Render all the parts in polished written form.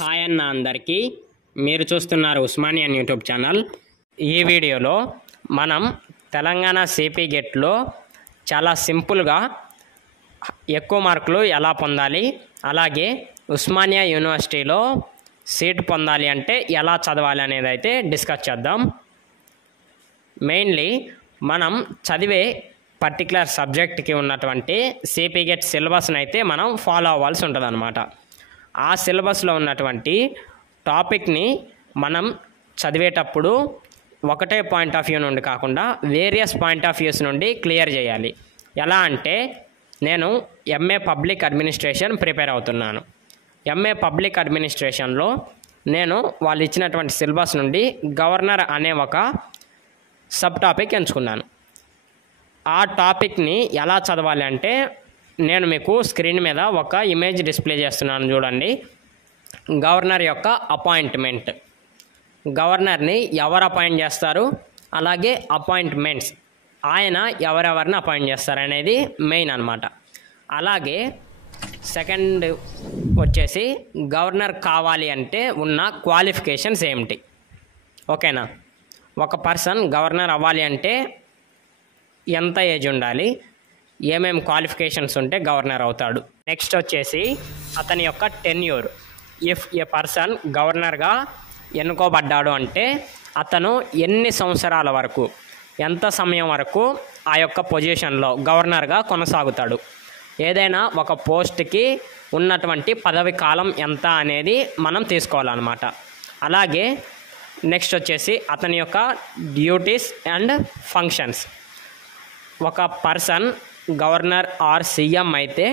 Hi అన్న అందరికీ, మీరు చూస్తున్నారు ఉస్మానియన్ యూట్యూబ్ ఛానల్. ఈ వీడియోలో మనం తెలంగాణ సిపి గెట్లో చాలా సింపుల్గా ఎక్కువ మార్కులు ఎలా పొందాలి, అలాగే ఉస్మానియా యూనివర్సిటీలో సీట్ పొందాలి అంటే ఎలా చదవాలి అనేది అయితే డిస్కస్ చేద్దాం. మెయిన్లీ మనం చదివే పర్టికులర్ సబ్జెక్ట్కి ఉన్నటువంటి సిపి గెట్ సిలబస్ని అయితే మనం ఫాలో అవ్వాల్సి ఉంటుంది అన్నమాట. ఆ సిలబస్లో ఉన్నటువంటి టాపిక్ని మనం చదివేటప్పుడు ఒకటే పాయింట్ ఆఫ్ వ్యూ నుండి కాకుండా వేరియస్ పాయింట్ ఆఫ్ వ్యూస్ నుండి క్లియర్ చేయాలి. ఎలా అంటే నేను ఎంఏ పబ్లిక్ అడ్మినిస్ట్రేషన్ ప్రిపేర్ అవుతున్నాను. ఎంఏ పబ్లిక్ అడ్మినిస్ట్రేషన్లో నేను వాళ్ళు ఇచ్చినటువంటి సిలబస్ నుండి గవర్నర్ అనే ఒక సబ్ టాపిక్ ఎంచుకున్నాను. ఆ టాపిక్ని ఎలా చదవాలి అంటే నేను మీకు స్క్రీన్ మీద ఒక ఇమేజ్ డిస్ప్లే చేస్తున్నాను, చూడండి. గవర్నర్ యొక్క అపాయింట్మెంట్, గవర్నర్ని ఎవరు అపాయింట్ చేస్తారు, అలాగే అపాయింట్మెంట్స్ ఆయన ఎవరెవరిని అపాయింట్ చేస్తారు అనేది మెయిన్ అన్నమాట. అలాగే సెకండ్ వచ్చేసి గవర్నర్ కావాలి అంటే ఉన్న క్వాలిఫికేషన్స్ ఏమిటి, ఓకేనా. ఒక పర్సన్ గవర్నర్ అవ్వాలి అంటే ఎంత ఏజ్ ఉండాలి, ఏమేమి క్వాలిఫికేషన్స్ ఉంటే గవర్నర్ అవుతాడు. నెక్స్ట్ వచ్చేసి అతని యొక్క టెన్యూర్. ఇఫ్ ఏ పర్సన్ గవర్నర్గా ఎన్నుకోబడ్డాడు అంటే అతను ఎన్ని సంవత్సరాల వరకు, ఎంత సమయం వరకు ఆ యొక్క పొజిషన్లో గవర్నర్గా కొనసాగుతాడు. ఏదైనా ఒక పోస్ట్కి ఉన్నటువంటి పదవి కాలం ఎంత అనేది మనం తీసుకోవాలన్నమాట. అలాగే నెక్స్ట్ వచ్చేసి అతని యొక్క డ్యూటీస్ అండ్ ఫంక్షన్స్. ఒక పర్సన్ గవర్నర్ ఆర్ సీఎం అయితే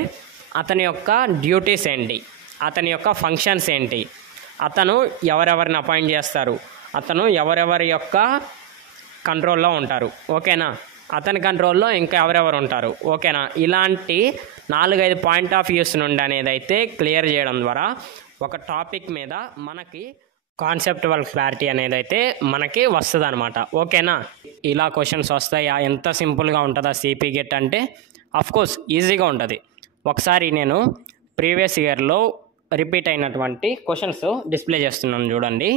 అతని యొక్క డ్యూటీస్ ఏంటి, అతని యొక్క ఫంక్షన్స్ ఏంటి, అతను ఎవరెవరిని అపాయింట్ చేస్తారు, అతను ఎవరెవరి యొక్క కంట్రోల్లో ఉంటారు, ఓకేనా. అతని కంట్రోల్లో ఇంకా ఎవరెవరు ఉంటారు, ఓకేనా. ఇలాంటి 4-5 పాయింట్ ఆఫ్ వ్యూస్ నుండి అనేది అయితే క్లియర్ చేయడం ద్వారా ఒక టాపిక్ మీద మనకి కాన్సెప్టువల్ క్లారిటీ అనేది అయితే మనకి వస్తుంది అనమాట, ఓకేనా. ఇలా క్వశ్చన్స్ వస్తాయా, ఎంత సింపుల్గా ఉంటుందా సిపి గెట్ అంటే అఫ్కోర్స్ ఈజీగా ఉంటుంది. ఒకసారి నేను ప్రీవియస్ ఇయర్లో రిపీట్ అయినటువంటి క్వశ్చన్స్ డిస్ప్లే చేస్తున్నాను, చూడండి.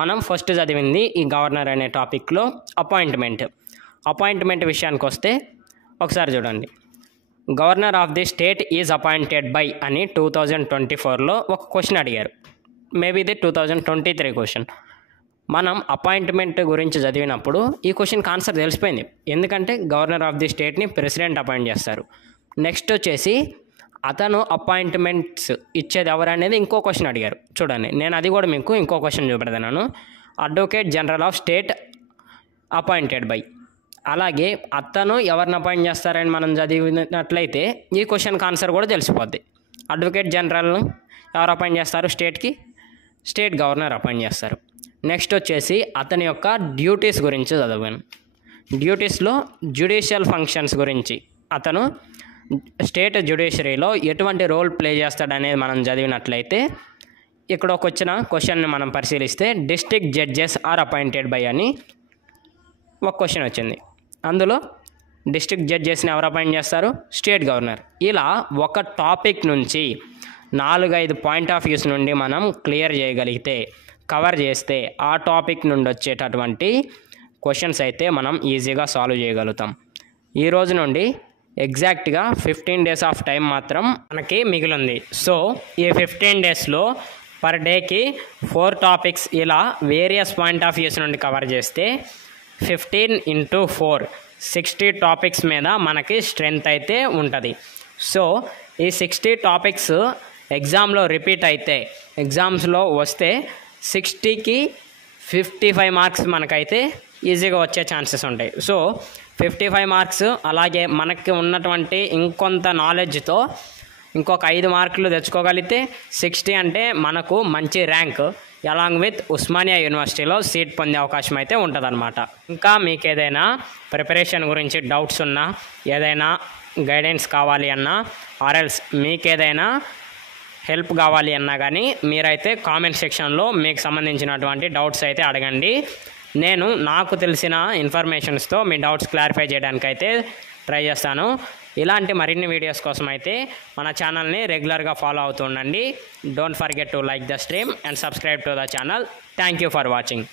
మనం ఫస్ట్ చదివింది ఈ గవర్నర్ అనే టాపిక్లో అపాయింట్మెంట్ విషయానికి వస్తే ఒకసారి చూడండి. Governor of the state is appointed by అని 2024లో ఒక క్వశ్చన్ అడిగారు. మేబీ ఇది 2023 క్వశ్చన్. మనం అపాయింట్మెంట్ గురించి చదివినప్పుడు ఈ క్వశ్చన్కి ఆన్సర్ తెలిసిపోయింది, ఎందుకంటే గవర్నర్ ఆఫ్ ది స్టేట్ని ప్రెసిడెంట్ అపాయింట్ చేస్తారు. నెక్స్ట్ వచ్చేసి అతను అపాయింట్మెంట్స్ ఇచ్చేది ఎవరు అనేది ఇంకో క్వశ్చన్ అడిగారు, చూడండి. నేను అది కూడా మీకు ఇంకో క్వశ్చన్ చూపెడతాను. Advocate general of state appointed by. అలాగే అతను ఎవరిని అపాయింట్ చేస్తారని మనం చదివినట్లయితే ఈ క్వశ్చన్కి ఆన్సర్ కూడా తెలిసిపోద్ది. అడ్వకేట్ జనరల్ను ఎవరు అపాయింట్ చేస్తారు స్టేట్కి, స్టేట్ గవర్నర్ అపాయింట్ చేస్తారు. నెక్స్ట్ వచ్చేసి అతని యొక్క డ్యూటీస్ గురించి చదివాను. డ్యూటీస్లో జ్యుడిషియల్ ఫంక్షన్స్ గురించి, అతను స్టేట్ జ్యుడిషియరీలో ఎటువంటి రోల్ ప్లే చేస్తాడనేది మనం చదివినట్లయితే ఇక్కడ ఒక వచ్చిన క్వశ్చన్ని మనం పరిశీలిస్తే district judges are appointed by అని ఒక క్వశ్చన్ వచ్చింది. అందులో డిస్ట్రిక్ట్ జడ్జెస్ని ఎవరు అపాయింట్ చేస్తారు, స్టేట్ గవర్నర్. ఇలా ఒక టాపిక్ నుంచి 4-5 పాయింట్ ఆఫ్ వ్యూస్ నుండి మనం క్లియర్ చేయగలిగితే, కవర్ చేస్తే ఆ టాపిక్ నుండి వచ్చేటటువంటి క్వశ్చన్స్ అయితే మనం ఈజీగా సాల్వ్ చేయగలుగుతాం. ఈ రోజు నుండి ఎగ్జాక్ట్గా 15 డేస్ ఆఫ్ టైం మాత్రం మనకి మిగిలింది. సో ఈ 15 డేస్లో పర్ డేకి 4 టాపిక్స్ ఇలా వేరియస్ పాయింట్ ఆఫ్ వ్యూస్ నుండి కవర్ చేస్తే 15 × 4 60 టాపిక్స్ మీద మనకి స్ట్రెంగ్త్ అయితే ఉంటుంది. సో ఈ 60 టాపిక్స్ ఎగ్జామ్లో రిపీట్ అయితే, ఎగ్జామ్స్లో వస్తే 60కి 55 మార్క్స్ మనకైతే ఈజీగా వచ్చే ఛాన్సెస్ ఉంటాయి. సో 55 మార్క్స్, అలాగే మనకి ఉన్నటువంటి ఇంకొంత నాలెడ్జ్తో ఇంకొక 5 మార్కులు తెచ్చుకోగలిగితే 60 అంటే మనకు మంచి ర్యాంక్ అలాంగ్ విత్ ఉస్మానియా యూనివర్సిటీలో సీట్ పొందే అవకాశం అయితే ఉంటుందన్నమాట. ఇంకా మీకు ఏదైనా ప్రిపరేషన్ గురించి డౌట్స్ ఉన్నా, ఏదైనా గైడెన్స్ కావాలి అన్నా, ఆర్ఎల్స్ మీకు ఏదైనా హెల్ప్ కావాలి అన్నా కానీ మీరైతే కామెంట్ సెక్షన్లో మీకు సంబంధించినటువంటి డౌట్స్ అయితే అడగండి. నేను నాకు తెలిసిన ఇన్ఫర్మేషన్స్తో మీ డౌట్స్ క్లారిఫై చేయడానికైతే ట్రై చేస్తాను. ఇలాంటి మరిన్ని వీడియోస్ కోసం అయితే మన ఛానల్ని రెగ్యులర్గా ఫాలో అవుతూ ఉండండి. Don't forget to like the stream and subscribe to the channel. Thank you for watching.